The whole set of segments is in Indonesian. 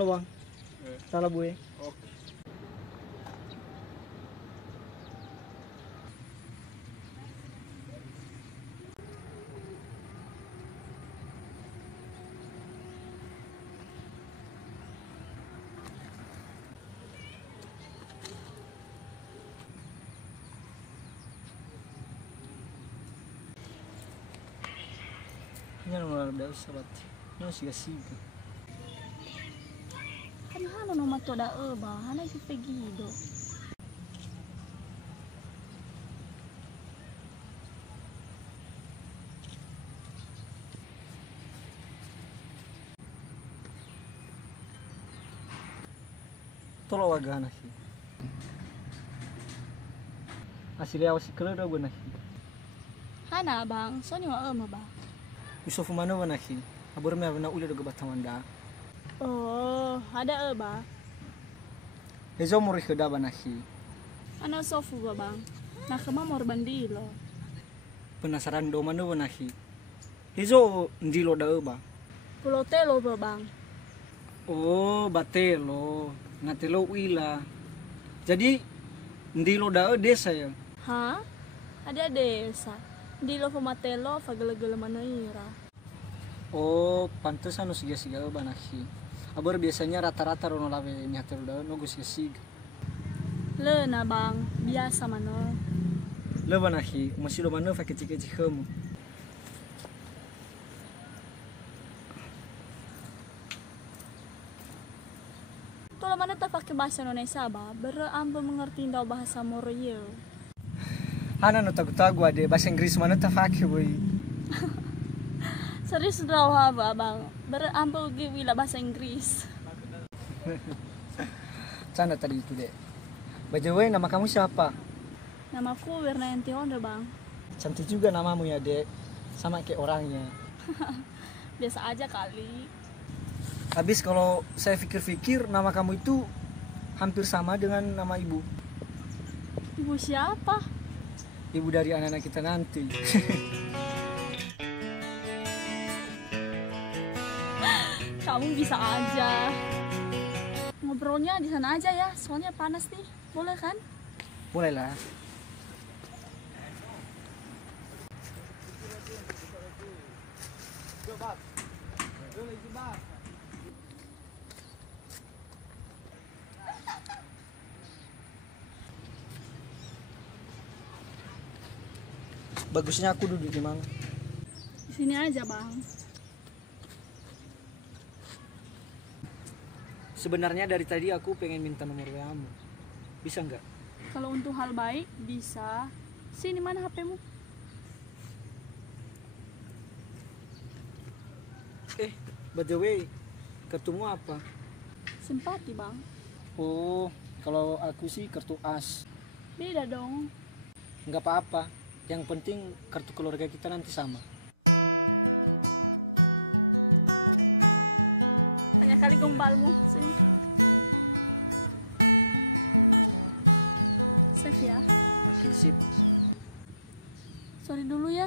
Halo bang. Salah gue. Oke. Ini luar biasa sahabat. Ini siga-siga. Kan halo no mato da ba, hana si pegido. Tolo wagana si. Asli awas kalau udah gue nahi. Hana bang, so ni wa ba. Yusuf mana wana nahi. Abur me avna udah ga batamanda. Oh, ada ba? Ezo muri ke daba nahi. Ana sofu ba bang? Nakama mor bandilo. Penasaran do mana wana nahi. Ezo ndilo da ba. Pulotelo ba bang? Oh, batelo. Ngatelo wila. Jadi ndilo da desa ya. Ha? Ada desa. Dilo pamatelo fagala-gala manaira. Oh, pantesan no siga-siga ba nahi. Abur biasanya rata-rata rono lawe nyatel da no siga-siga. Le na bang, biasa mano. Le ba nahi, masih do mana fa kecik-kecik kamu. Tula mana ta pakai bahasa Indonesia ba? Berambil mengerti daw bahasa Moroyo. Hana no tagu-tagu ade bahasa Inggris mana ta fake boy. Serius daw ha ba bang? Berambil wila bahasa Inggris. Canda tadi itu deh. By the way, nama kamu siapa? Namaku Wirnayanti Honda bang. Cantik juga namamu ya dek. Sama kayak orangnya. Biasa aja kali. Habis kalau saya pikir-pikir nama kamu itu hampir sama dengan nama ibu. Ibu siapa? Ibu dari anak-anak kita nanti. Kamu bisa aja. Ngobrolnya di sana aja ya, soalnya panas nih. Boleh kan? Boleh lah. Bagusnya aku duduk di mana? Di sini aja bang. Sebenarnya dari tadi aku pengen minta nomor WA-mu. Bisa nggak? Kalau untuk hal baik bisa. Sini mana HP-mu? By the way, kartumu apa? Simpati bang. Oh, kalau aku sih kartu as. Beda dong. Nggak apa-apa. Yang penting kartu keluarga kita nanti sama. Banyak kali gombalmu. Sini. Save ya. Oke, sip. Sorry dulu ya.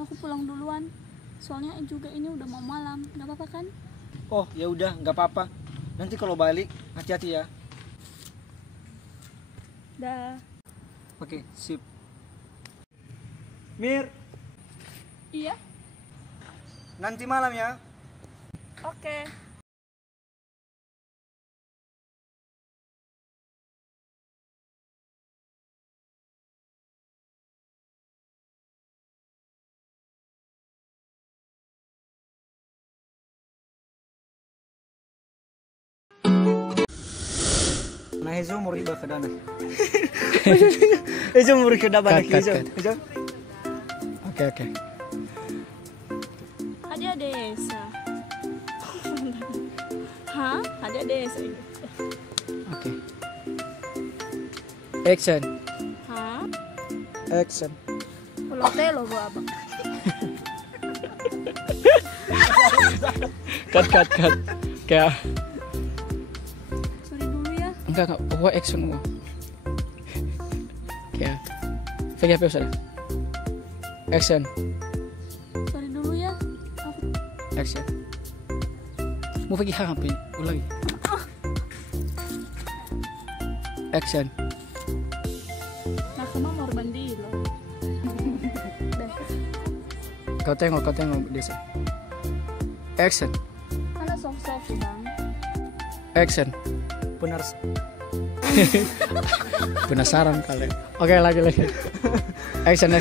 Aku pulang duluan. Soalnya juga ini udah mau malam. Gak apa-apa kan? Oh, ya udah, nggak apa-apa. Nanti kalau balik, hati-hati ya. Dah. Oke, sip. Mir, Iya. nanti malam ya. Oke. Nah, Ezo mau riba ke dana. Ezo mau riba ke dana. Ezo. Oke. Ada desa. Hah? Ada desa. Oke. Action. Hah? Action. Pulotelo ba abang? Cut. Kayak Sorry dulu ya. enggak. Gua action gua. Kayak. Pakai HP sudah. Action. Sorry dulu ya. Aku Action. Mau pergi HP, ulangi. Action. Nakama mau mandi loh. Kau tengok desa. Action. Mana soft bang? Action. Benar. Penasaran kali. Oke, lagi. Action.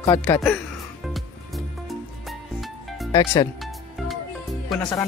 Cut. Action. Penasaran